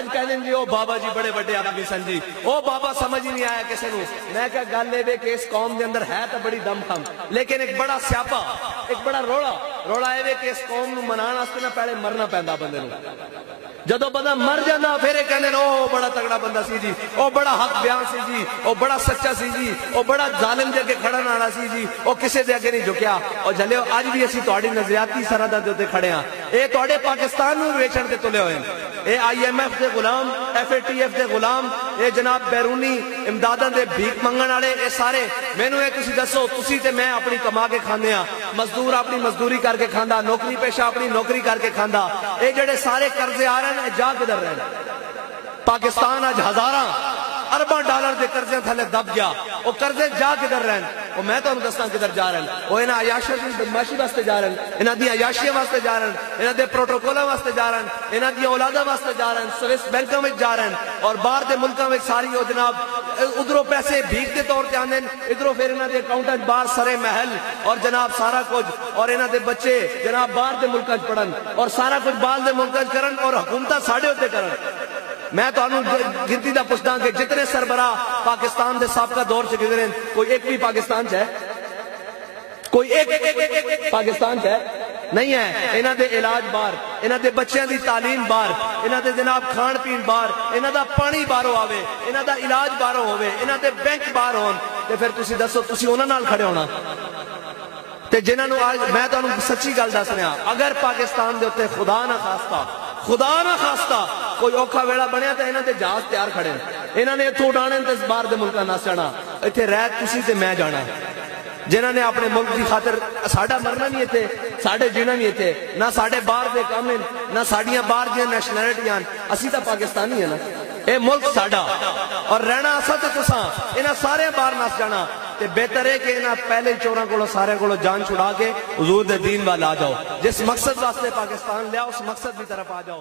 آج کہنے جی او بابا جی بڑے بڑے آدمی سن جی، او بابا سمجھ ہی نہیں آیا کسی نو۔ میں کہا گل لے کہ اس قوم دے اندر ہے تو بڑی دم خم، لیکن ایک بڑا سیاپا، ایک بڑا روڑا ہے کہ اس قوم نو منان واسطے نہ پہلے مرنا پیندا بندے نو۔ جدو بندہ مر جانا پھر یہ کہنے او بڑا تگڑا بندہ سی جی، او بڑا حق بیان سی جی، او بڑا سچا سی جی، او بڑا ظالم دے اگے کھڑن والا سی جی، او کسے دے اگے نہیں جھکیا۔ اور جھلیو اج بھی اسی تہاڈی نظریاتی سرحد دے تے کھڑے ہاں، اے تہاڈے پاکستان نو ویچن تے تلے ہوئے ہیں، اے IMF دے غلام، FATF دے غلام، اے جناب بیرونی امداداں دے بھیک منگن والے، اے سارے مینوں اے تسی دسو، تسی تے میں اپنی کما کے کھاندے ہاں، مزدور اپنی مزدوری کر کے کھاندا، نوکری پیشہ اپنی نوکری کر کے کھاندا، اے جڑے سارے قرضے آ رہے ہیں جا کدھر رہے ہیں؟ پاکستان آج ہزاراں ارباں ڈالر دے قرضے تھلے دب گیا، وہ قرضے جا کدھر رہے ہیں؟ وہ میں تو دسنا کدھر جا رہے ہیں، وہ انہاں عیاشیاں دی بدماشی واسطے جا رہے ہیں، انہاں دی عیاشیاں واسطے جا رہے ہیں، انہاں دے پروٹوکولاں واسطے جا رہے ہیں، انہاں دی اولاداں واسطے جا رہے ہیں، سوئس بینکاں وچ جا رہے ہیں، اور باہر دے ملکاں وچ ساری وہ جناب ادھروں پیسے بھیک دے طور تے آندے ہیں، ادھروں پھر انہاں دے اکاؤنٹاں وچ باہر سرے محل اور جناب سارا کچھ، اور انہاں دے بچے جناب باہر دے ملکاں وچ پڑھن اور سارا کچھ باہر دے ملکاں وچ کرن اور حکومتاں ساڈے اوتے کرن۔ میں تو انہوں گنتی دا پوچھتا کہ جتنے سربراہ پاکستان دے سابقہ دور سے گزرے کوئی ایک بھی پاکستان چ ہے؟ کوئی ایک پاکستان چ ہے؟ نہیں ہے۔ انہاں دے علاج باہر، انہاں دے بچیاں دی تعلیم باہر، انہاں دے جناب کھان پین باہر، انہاں دا پانی باہروں آوے، انہاں دا علاج باہروں ہوئے، انہاں دے بینک باہر ہون، تے پھر تسی دسو تسی انہاں نال کھڑے ہونا؟ تے جنہاں نو آج میں تو انہوں سچی گل دس رہا، اگر پاکستان دے ہوتے خدا نہ خواستہ کوئی اوکھا ویڑا بنیا تو انہاں دے جہاز تیار کھڑے ہیں، انہاں نے اتھوں اڑانے تے باہر دے ملکاں نس جانا، اتھے رہت تسی تے میں جانا، جنہاں نے اپنے ملک دی خاطر ساڈا مرنا نہیں اتھے، ساڈے جینا نہیں اتھے، نہ ساڈے باہر دے کام ہیں، نہ ساڈیاں باہر دیاں نیشنلٹیاں، اسی تا پاکستانی ہیں نا، اے ملک ساڈا اور رہنا اساں تے تساں، انہاں سارے باہر نس جانا، تے بہتر ہے کہ انہاں پہلے چوراں کولوں سارے کولوں جان چھڑا کے حضور دے دین وال آ جاؤ، جس مقصد واسطے پاکستان لیا اس مقصد کی طرف آ جاؤ۔